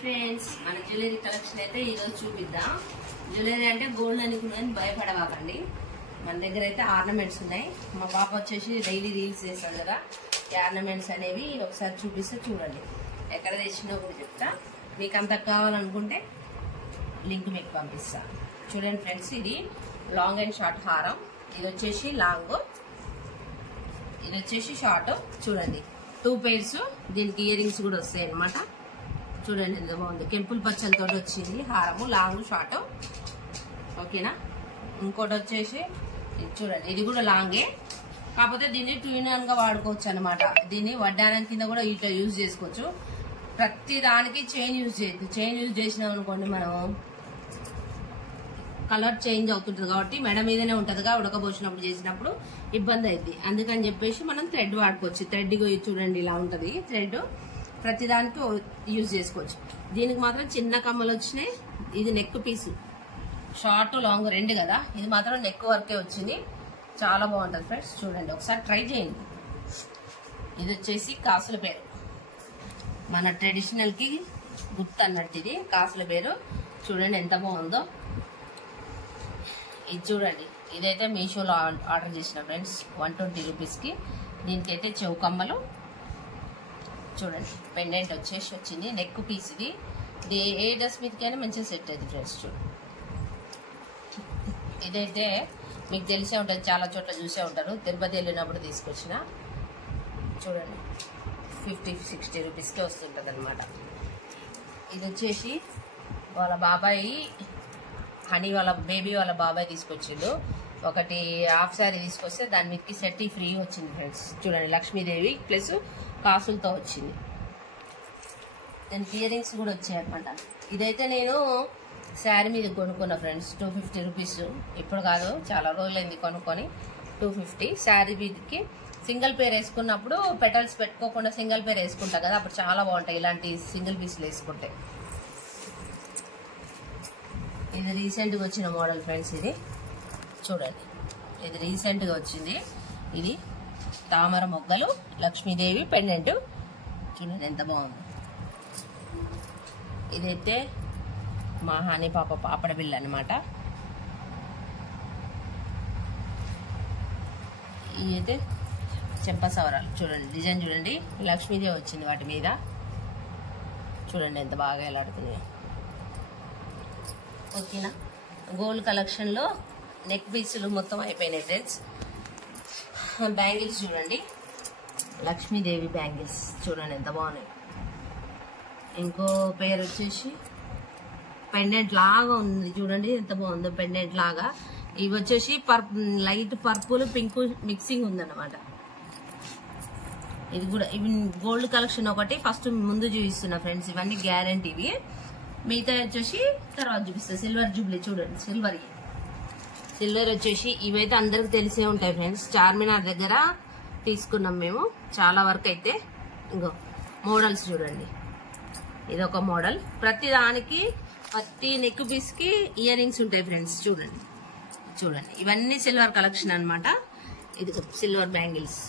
Friends, మన jewellery collection అయితే ఈరోజు చూపిద్దాం. జ్యువెలరీ అంటే గోల్డ్ అనుకుని భయపడవాకండి. మన దగ్గర అయితే ఆర్నమెంట్స్ ఉన్నాయి. మా పాప వచ్చేసి డైలీ రీల్స్ చేస్తాడు కదా, ఈ ఆర్నమెంట్స్ అనేవి ఒకసారి చూపిస్తే చూడండి. ఎక్కడ తెచ్చినా కూడా చెప్తా. మీకు అంత కావాలనుకుంటే లింక్ మీకు పంపిస్తా. చూడండి ఫ్రెండ్స్, ఇది లాంగ్ అండ్ షార్ట్ హారం. ఇది వచ్చేసి లాంగ్, ఇది వచ్చేసి షార్ట్. చూడండి 2 pairs. దీనికి ఇయర్ రింగ్స్ కూడా వస్తాయి అనమాట. చూడండి ఎంత బాగుంది, కెంపుల్ పచ్చలతో వచ్చింది హారము, లాంగ్ షార్ట్. ఓకేనా. ఇంకోటి వచ్చేసి చూడండి, ఇది కూడా లాంగే, కాకపోతే దీన్ని 2 in 1 గా వాడుకోవచ్చు అనమాట. దీన్ని వడ్డానం కింద కూడా ఇట్లా యూజ్ చేసుకోవచ్చు. ప్రతి దానికి చైన్ యూజ్ చేయొద్దు. చైన్ యూజ్ చేసినాం అనుకోండి, మనం కలర్ చేంజ్ అవుతుంటది కాబట్టి మెడ మీదనే ఉంటదిగా, ఉడకబోసినప్పుడు చేసినప్పుడు ఇబ్బంది అయింది. అందుకని చెప్పేసి మనం థ్రెడ్ వాడుకోవచ్చు. థ్రెడ్ చూడండి ఇలా ఉంటది థ్రెడ్, ప్రతి దానికి యూజ్ చేసుకోవచ్చు. దీనికి మాత్రం చిన్న కమ్మలు వచ్చినాయి. ఇది నెక్ పీస్, షార్ట్ లాంగ్ 2 కదా. ఇది మాత్రం నెక్ వర్కే వచ్చింది, చాలా బాగుంటది ఫ్రెండ్స్. చూడండి ఒకసారి ట్రై చేయండి. ఇది వచ్చేసి కాసుల పేరు, మన ట్రెడిషనల్ కి గుర్తు అన్నట్టు. ఇది కాసుల పేరు, చూడండి ఎంత బాగుందో. ఇది చూడండి, ఇదైతే మీషోలో ఆర్డర్ చేసిన ఫ్రెండ్స్, 120 రూపీస్కి. దీనికైతే చౌకమ్మలు. చూడండి పెండెంట్ వచ్చేసి వచ్చింది, నెక్ పీస్. ఇది ఏ డ్రెస్ మీదకైనా మంచిగా సెట్ అవుతుంది ఫ్రెండ్స్. చూడండి, ఇదైతే మీకు తెలిసే ఉంటుంది, చాలా చోట్ల చూసే ఉంటారు. తిరుపతి వెళ్ళినప్పుడు తీసుకొచ్చిన. చూడండి 50-60 రూపీస్కే వస్తుంటుంది అనమాట. ఇది వచ్చేసి వాళ్ళ బాబాయి, హనీ వాళ్ళ బేబీ వాళ్ళ బాబాయ్ తీసుకొచ్చిండు. ఒకటి హాఫ్ శారీ తీసుకొస్తే దాని మీదకి సెట్ ఫ్రీ వచ్చింది ఫ్రెండ్స్. చూడండి లక్ష్మీదేవి ప్లస్ కాసులతో వచ్చింది. దానికి ఇయర్ రింగ్స్ కూడా వచ్చాయి అనమాట. ఇదైతే నేను శారీ మీద కొనుక్కున్నా ఫ్రెండ్స్, 250 రూపీస్. ఇప్పుడు కాదు, చాలా రోజులైంది కొనుక్కొని. 250 శారీ మీదకి. సింగిల్ పేర్ వేసుకున్నప్పుడు పెటల్స్ పెట్టుకోకుండా సింగిల్ పేర్ వేసుకుంటా కదా, అప్పుడు చాలా బాగుంటాయి ఇలాంటి సింగిల్ పీస్లు వేసుకుంటే. ఇది రీసెంట్గా వచ్చిన మోడల్ ఫ్రెండ్స్. ఇది చూడండి, ఇది రీసెంట్గా వచ్చింది. ఇది తామర మొగ్గలు, లక్ష్మీదేవి పెండెంట్. చూడండి ఎంత బాగుంది. ఇదైతే మా హాని పాప పాపడ బిళ్ళ అనమాట. ఇదైతే చెంపసవరాలు. చూడండి డిజైన్ చూడండి, లక్ష్మీదేవి వచ్చింది వాటి మీద. చూడండి ఎంత బాగా ఎలాడుతున్నాయో. ఓకేనా. గోల్డ్ కలెక్షన్లో నెక్ పీసులు మొత్తం అయిపోయినాయి ఫ్రెండ్స్. బ్యాంగిల్స్ చూడండి, లక్ష్మీదేవి బ్యాంగిల్స్ చూడండి ఎంత బాగున్నాయి. ఇంకో పేరు వచ్చేసి పెండెంట్ లాగా ఉంది, చూడండి ఎంత బాగుందో పెండెంట్ లాగా. ఇవి వచ్చేసి లైట్ పర్పుల్ పింక్ మిక్సింగ్ ఉందన్నమాట. ఇది కూడా ఇవి గోల్డ్ కలెక్షన్ ఒకటి ఫస్ట్ ముందు చూపిస్తున్నా ఫ్రెండ్స్. ఇవన్నీ గ్యారంటీవి, మిగతా వచ్చేసి తర్వాత చూపిస్తా. సిల్వర్ జూబ్లీ చూడండి, సిల్వర్ వచ్చేసి ఇవైతే అందరికి తెలిసే ఉంటాయి ఫ్రెండ్స్. చార్మినార్ దగ్గర తీసుకున్నాం మేము చాలా వరకు అయితే. ఇంకో మోడల్స్ చూడండి, ఇదొక మోడల్. ప్రతి దానికి ప్రతి నెక్ పీస్ కి ఇయర్ రింగ్స్ ఉంటాయి ఫ్రెండ్స్. చూడండి చూడండి, ఇవన్నీ సిల్వర్ కలెక్షన్ అనమాట. ఇది సిల్వర్ బ్యాంగిల్స్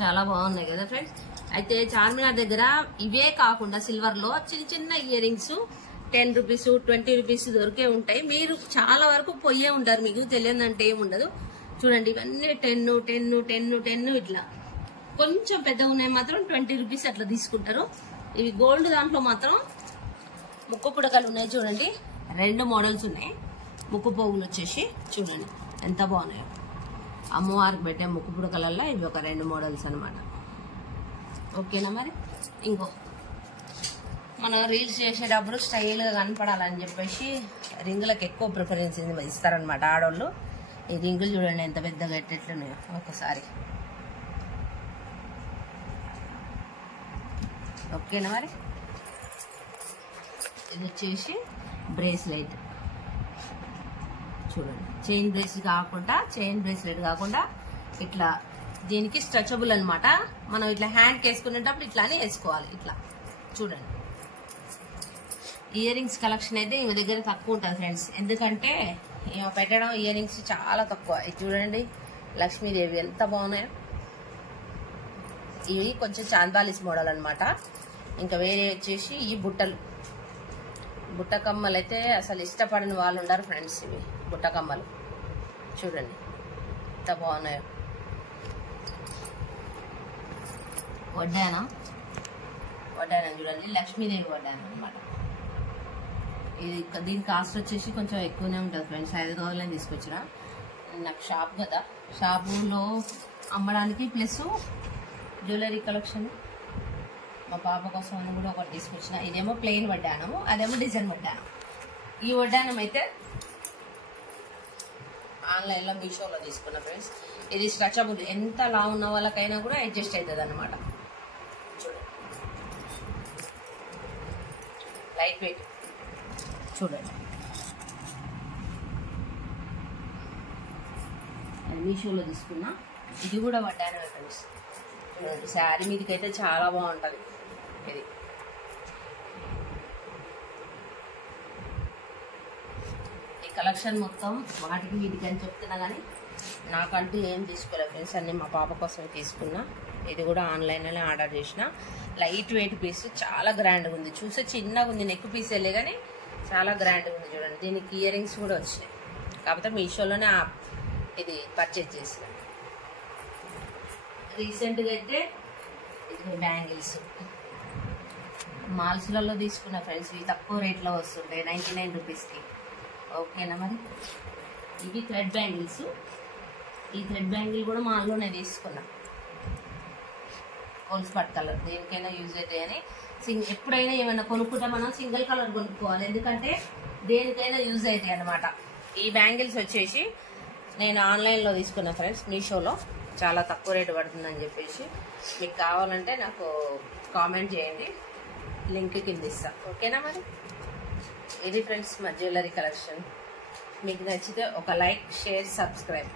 చాలా బాగున్నాయి కదా ఫ్రెండ్స్. అయితే చార్మినార్ దగ్గర ఇవే కాకుండా సిల్వర్ లో చిన్న చిన్న ఇయర్ రింగ్స్ 10 రూపీస్ 20 రూపీస్ దొరికే ఉంటాయి. మీరు చాలా వరకు పోయే ఉంటారు, మీకు తెలియదంటే ఏముండదు. చూడండి ఇవన్నీ 10 ఇట్లా. కొంచెం పెద్దగా ఉన్నాయి మాత్రం 20 రూపీస్ అట్లా తీసుకుంటారు. ఇవి గోల్డ్ దాంట్లో మాత్రం ముక్కు పుడకలు ఉన్నాయి. చూడండి 2 మోడల్స్ ఉన్నాయి. ముక్కు పోగులు వచ్చేసి చూడండి ఎంత బాగున్నాయో. అమ్మవారికి పెట్టే ముక్కు పుడకలల్లో ఇవి ఒక 2 మోడల్స్ అనమాట. ఓకేనా. మరి ఇంకో మనం రీల్స్ చేసేటప్పుడు స్టైల్గా కనపడాలని చెప్పేసి రింగులకు ఎక్కువ ప్రిఫరెన్స్ ఇస్తారనమాట ఆడవాళ్ళు. ఈ రింగులు చూడండి ఎంత పెద్దగా ఎట్లున్నాయో ఒకసారి. ఓకేనా. మరి ఇది వచ్చేసి బ్రేస్లెట్ చూడండి, చైన్ బ్రేస్లెట్ కాకుండా ఇట్లా దీనికి స్ట్రెచబుల్ అనమాట. మనం ఇట్లా హ్యాండ్ వేసుకునేటప్పుడు ఇట్లానే వేసుకోవాలి. ఇట్లా చూడండి. ఇయర్ రింగ్స్ కలెక్షన్ అయితే ఈమె దగ్గర తక్కువ ఉంటుంది ఫ్రెండ్స్, ఎందుకంటే ఈమె పెట్టడం ఇయర్ రింగ్స్ చాలా తక్కువ. ఇది చూడండి లక్ష్మీదేవి ఎంత బాగున్నాయో. ఇవి కొంచెం చాందాలిస్ మోడల్ అనమాట. ఇంకా వేరే వచ్చేసి ఈ బుట్టలు, బుట్ట కమ్మలు అయితే అసలు ఇష్టపడిన వాళ్ళు ఉండరు ఫ్రెండ్స్. ఇవి బుట్ట కమ్మలు చూడండి ఎంత బాగున్నాయో. వడ్డానం చూడండి, లక్ష్మీదేవి వడ్డానం అనమాట. ఇది దీని కాస్ట్ వచ్చేసి కొంచెం ఎక్కువనే ఉంటుంది ఫ్రెండ్స్. 5,000 తీసుకొచ్చిన. నాకు షాప్ కదా, షాపులో అమ్మడానికి ప్లస్ జ్యువెలరీ కలెక్షన్ మా పాప కోసం అని కూడా ఒకటి తీసుకొచ్చిన. ఇదేమో ప్లెయిన్ వడ్డానము, అదేమో డిజైన్ వడ్డానం. ఈ వడ్డానం అయితే ఆన్లైన్లో మీషోలో తీసుకున్నా ఫ్రెండ్స్. ఇది స్ట్రెచబుల్, ఎంత లా ఉన్న వాళ్ళకైనా కూడా అడ్జస్ట్ అవుతుంది అనమాట. చూడండి లైట్ వెయిట్ చూడండి. అది మీషోలో తీసుకున్నా. ఇది కూడా వడ్డానమే ఫ్రెండ్స్. చూడండి శారీ మీదకైతే చాలా బాగుంటుంది ఇది. ఈ కలెక్షన్ మొత్తం వాటికి వీటికి అని చెప్తున్నా కానీ నాకంటూ ఏం తీసుకోలేదు ఫ్రెండ్స్. అన్ని మా పాప కోసమే తీసుకున్నా. ఇది కూడా ఆన్లైన్లోనే ఆర్డర్ చేసిన. లైట్ వెయిట్ పీస్, చాలా గ్రాండ్గా ఉంది. చూసే చిన్నగా ఉంది, నెక్ పీస్ వెళ్ళే కానీ చాలా గ్రాండ్గా ఉంది చూడండి. దీనికి ఇయర్ రింగ్స్ కూడా వచ్చినాయి, కాకపోతే మీషోలోనే ఇది పర్చేజ్ చేసిన. రీసెంట్గా అయితే ఇది బ్యాంగిల్స్ మాల్స్లలో తీసుకున్న ఫ్రెండ్స్. ఇవి తక్కువ రేట్లో వస్తుంటాయి, 99 రూపీస్కి. ఓకేనా మరి. ఇవి థ్రెడ్ బ్యాంగిల్స్. ఈ థ్రెడ్ బ్యాంగిల్ కూడా మాల్లోనే తీసుకున్నా. గోల్స్ పట్ కలర్, దేనికైనా యూజ్ అవుతాయని. ఎప్పుడైనా ఏమైనా కొనుక్కుంటే మనం సింగిల్ కలర్ కొనుక్కోవాలి, ఎందుకంటే దేనికైనా యూజ్ అవుతాయి అనమాట. ఈ బ్యాంగిల్స్ వచ్చేసి నేను ఆన్లైన్లో తీసుకున్నా ఫ్రెండ్స్, మీషోలో. చాలా తక్కువ రేటు పడుతుందని చెప్పేసి. మీకు కావాలంటే నాకు కామెంట్ చేయండి, లింక్ కింద ఇస్తా. ఓకేనా మరి. ఇది ఫ్రెండ్స్ మా జ్యువెలరీ కలెక్షన్. మీకు నచ్చితే ఒక లైక్, షేర్, సబ్స్క్రైబ్.